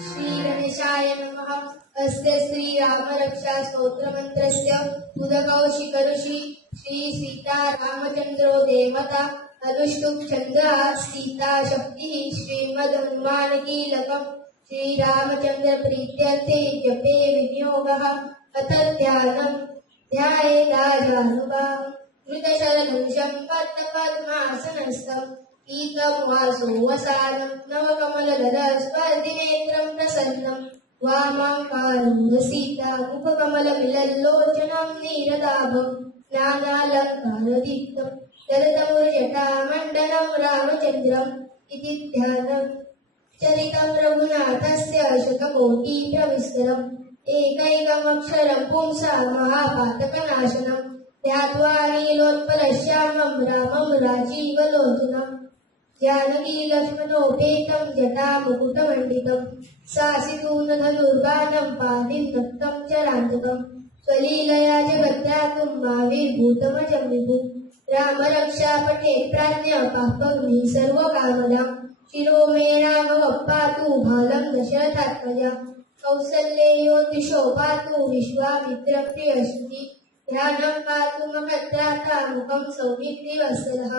श्री गणेशाय नमः। अस्य श्रीरामरक्षा स्तोत्रमन्त्रस्य उदकौशिक ऋषि श्री सीतारामचन्द्रो देवता अनुष्टुप् चन्द्रः सीता शक्तिः श्रीमद्हनुमानकीलकम् श्रीरामचन्द्र प्रीत्यर्थे जपे विनियोगः। अथ ध्यानम् ध्यायेदाजानुभावम् धृतशरदंशम् पद्मपद्मासनस्थम् पीतमुहासोऽवसानम् नवकमलदलस्पर्धिनेत्रम् प्रसन्नम् वामाङ्कारूढसीता मुखकमलमिलल्लोचनम् नीरदाभम् नानालङ्कारदीप्तम् शरदमुर्जटामण्डलम् रामचन्द्रम् इति ध्यानम् चरितम् रघुनाथस्य शतकोटिप्रविस्तरम् एकैकमक्षरम् पुंसा महापातकनाशनम् ध्यात्वा नीलोत्पलश्यामम् रामम् राजीवलोचनम् जानकी लक्ष्मणोपेतम् जटामुकुटमण्डितम् सासितून धनुर्बाणम् पाणिम् तप्तम् चरान्तकम् स्वलीलया जगत्यातुम् माविर्भूतमजम् विभुम् राम रक्षा पठेत् प्राज्ञ पापग्नि सर्वकामदाम् शिरो मे राघवः पातु भालम् दशरथात्मजा कौसल्येयोतिषो पातु विश्वामित्रप्रियश्री ध्यानं पातु ममत्राता मुखं सौमित्रिवत्सलः